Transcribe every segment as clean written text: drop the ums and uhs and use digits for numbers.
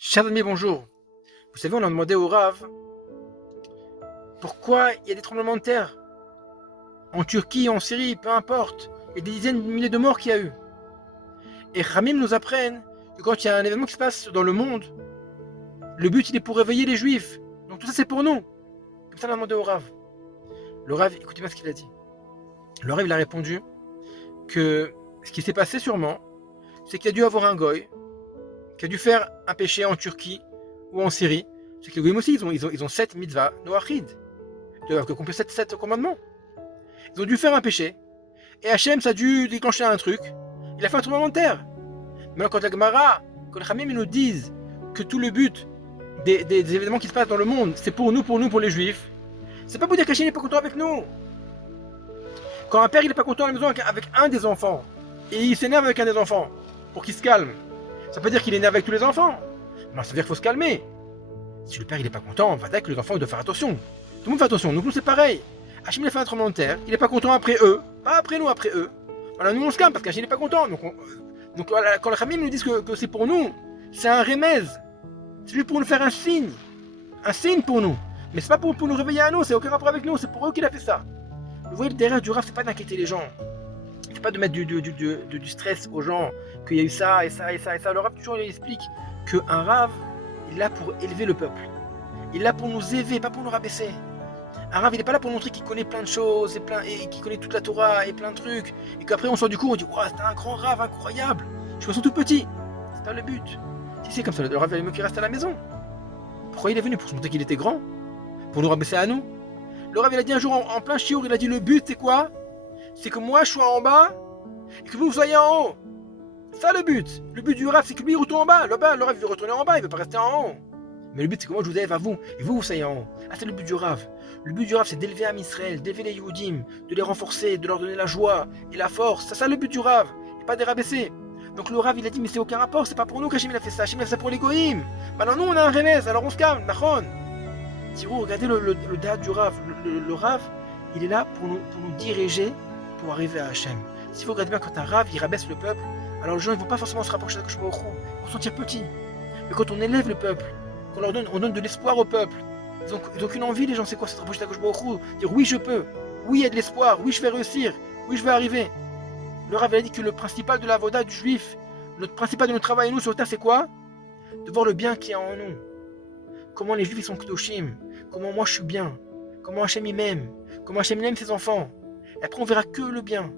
Chers amis, bonjour. Vous savez, on a demandé au Rav pourquoi il y a des tremblements de terre en Turquie, en Syrie, peu importe. Il y a des dizaines de milliers de morts qu'il y a eu. Et Ramim nous apprennent que quand il y a un événement qui se passe dans le monde, le but il est pour réveiller les juifs. Donc tout ça c'est pour nous. Comme ça on a demandé au Rav. Le Rav, écoutez bien ce qu'il a dit. Le Rav il a répondu que ce qui s'est passé sûrement, c'est qu'il y a dû avoir un goy qui a dû faire un péché en Turquie ou en Syrie. C'est que les goyim aussi, ils ont 7 mitzvahs noachid. Ils doivent accomplir 7 commandements. Ils ont dû faire un péché. Et Hachem, ça a dû déclencher un truc. Il a fait un tremblement de terre. Maintenant, quand la Gemara, quand les Khamim nous disent que tout le but des événements qui se passent dans le monde, c'est pour nous, pour les Juifs, c'est pas pour dire qu'Hachem n'est pas content avec nous. Quand un père il n'est pas content à la maison avec un des enfants, et il s'énerve avec un des enfants, pour qu'il se calme, ça peut dire qu'il est énervé avec tous les enfants. Non, ça veut dire qu'il faut se calmer. Si le père il est pas content, on va dire que les enfants ils doivent faire attention. Tout le monde fait attention, donc nous c'est pareil. Hachem il a fait un tremblement de terre, il est pas content après eux, pas après nous, après eux. Voilà, nous on se calme parce qu'Hachem n'est pas content. Donc voilà, quand les Khamim nous disent que c'est pour nous, c'est un remez. C'est juste pour nous faire un signe pour nous. Mais c'est pas pour nous réveiller à nous, c'est aucun rapport avec nous, c'est pour eux qu'il a fait ça. Vous voyez, le derrière du Rav, c'est pas d'inquiéter les gens. C'est pas de mettre du stress aux gens, qu'il y a eu ça et ça et ça et ça. Le Rav toujours il explique qu'un Rav, il est là pour élever le peuple. Il est là pour nous élever, pas pour nous rabaisser. Un Rav, il n'est pas là pour montrer qu'il connaît plein de choses et qu'il connaît toute la Torah et plein de trucs. Et qu'après on sort du cours, on dit wow, c'était un grand Rav incroyable. Je me sens tout petit. C'est pas le but. Si c'est comme ça, le Rav, il est mieux qu'il reste à la maison. Pourquoi il est venu? Pour se montrer qu'il était grand? Pour nous rabaisser à nous? Le Rav, il a dit un jour en plein chiour, il a dit le but c'est quoi? C'est que moi je sois en bas et que vous soyez en haut. C'est ça le but. Le but du Rav, c'est que lui il retourne en bas. Le Rav, il veut retourner en bas, il veut pas rester en haut. Mais le but, c'est que moi, je vous élève à vous, et vous soyez en haut. Ah, c'est le but du Rav. Le but du Rav, c'est d'élever Am Israël, d'élever les Yehudim, de les renforcer, de leur donner la joie et la force. C'est ça le but du Rav, et pas des rabaisser. Donc le Rav, il a dit, mais c'est aucun rapport, c'est pas pour nous qu'Hachem a fait ça. Hachem a fait ça pour les Goïm. Maintenant, nous, on a un remez, alors on se calme, Nachon. Si vous regardez le date du Rav, le Rav, il est là pour nous diriger, pour arriver à Hachem. Si vous regardez bien, quand un Rav, il rabaisse le peuple, alors les gens, ils vont pas forcément se rapprocher d'Akadosh Baruch Hu, ils vont se sentir petits. Mais quand on élève le peuple, on donne de l'espoir au peuple. Ils ont qu'une envie, les gens, c'est quoi? C'est de rapprocher d'Akadosh Baruch Hu. Dire oui, je peux. Oui, il y a de l'espoir. Oui, je vais réussir. Oui, je vais arriver. Le Rav a dit que le principal de la voda du juif, notre principal de notre travail, nous, sur terre, c'est quoi? De voir le bien qu'il y a en nous. Comment les juifs, ils sont kedoshim. Comment moi, je suis bien. Comment Hachem, il m'aime. Comment Hachem, il aime ses enfants. Et après, on verra que le bien.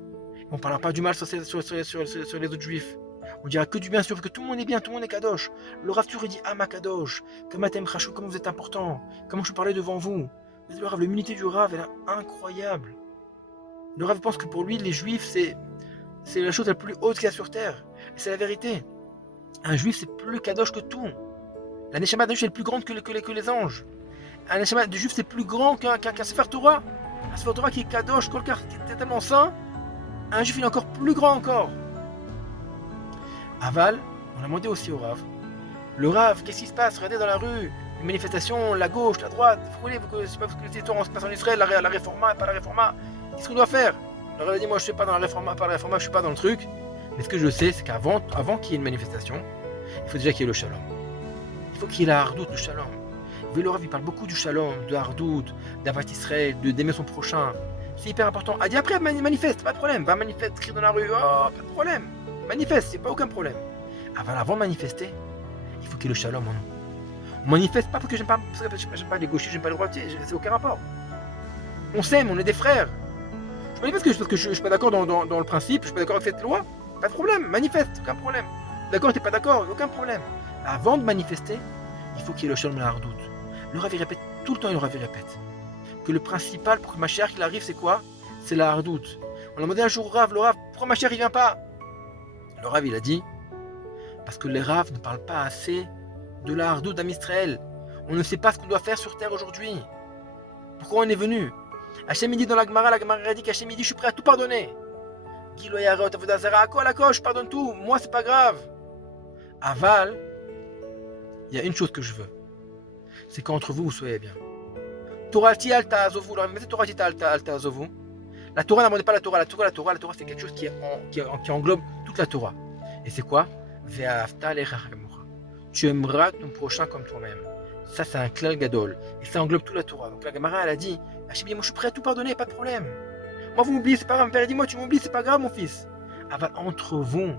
On ne parlera pas du mal sur les autres juifs. On dira que du bien sûr, que tout le monde est bien, tout le monde est kadosh. Le Rav Tur dit ma kadosh, kamatem chachou, comment vous êtes important, comment je peux parler devant vous. Mais le Rav, l'immunité du Rav, elle est incroyable. Le Rav pense que pour lui, les juifs, c'est la chose la plus haute qu'il y a sur terre. Et c'est la vérité. Un juif, c'est plus kadosh que tout. La neshama d'un juif est plus grande que les anges. Un neshama de juif, c'est plus grand qu'un Sefer Torah. Un Sefer Torah qui est kadosh, qui est tellement saint. Un juif, il est encore plus grand encore. Aval, on a demandé aussi au Rav. Le Rav, qu'est-ce qui se passe? Regardez dans la rue, une manifestation, la gauche, la droite. Vous voulez, je sais pas ce que les histoires se passe en Israël, la réforma, pas la réforma. Qu'est-ce qu'on doit faire? Le Rav a dit, moi je suis pas dans la réforma, pas la réforma, je suis pas dans le truc. Mais ce que je sais, c'est qu'avant qu'il y ait une manifestation, il faut déjà qu'il y ait le shalom. Il faut qu'il y ait la hardout, le shalom. Le Rav, il parle beaucoup du shalom, de hardout, d'avat Israël, d'aimer son prochain. C'est hyper important. A dit après, manifeste, pas de problème. Va manifester, écrire dans la rue, oh, pas de problème. Manifeste, c'est pas aucun problème. Avant de manifester, il faut qu'il y ait le shalom en nous. On manifeste pas parce que j'aime pas les gauchers, j'aime pas les droitiers, c'est aucun rapport. On s'aime, on est des frères. Je manifeste parce que je suis pas d'accord dans le principe, je suis pas d'accord avec cette loi, pas de problème, manifeste, aucun problème. D'accord, t'es pas d'accord, aucun problème. Avant de manifester, il faut qu'il y ait le shalom et la hardout. Le Rav il répète, tout le temps le Rav il répète, que le principal pour que Mashiach il arrive, c'est quoi? C'est la hardout. On a demandé un jour au Rav, le Rav, pourquoi Mashiach il vient pas? Le Rav il a dit, parce que les Rav ne parlent pas assez de la hardout d'Am Israël. On ne sait pas ce qu'on doit faire sur terre aujourd'hui. Pourquoi on est venu? Hachem dit dans la Gemara a dit qu'Hachem dit je suis prêt à tout pardonner. Je pardonne tout, moi c'est pas grave. Aval, il y a une chose que je veux, c'est qu'entre vous, vous soyez bien. Torati alta azovu, Torati alta azovu. La Torah n'abandonne pas la Torah, la Torah c'est quelque chose qui englobe toute la Torah. Et c'est quoi? tu aimeras ton prochain comme toi-même. Ça, c'est un klal gadol. Et ça englobe toute la Torah. Donc la Gemara, elle a dit, Hachem dit, moi je suis prêt à tout pardonner, pas de problème. Moi, vous m'oubliez, c'est pas grave. Mon père a dit, moi, tu m'oublies, c'est pas grave, mon fils. Aval entre vous.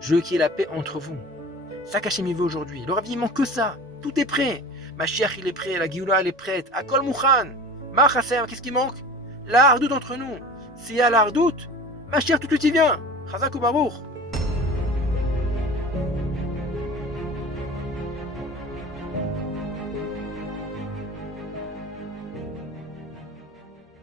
Je veux qu'il y ait la paix entre vous. Ça qu'Hachem il veut aujourd'hui. Le Rav dit, il manque que ça. Tout est prêt. Mashiach, il est prêt. La Géoula, elle est prête. Akol Mouchan. Ma Chassem, qu'est-ce qui manque? La hardoute entre nous. S'il y a la hardoute, Mashiach tout de suite il vient. Chazak ou Baruch.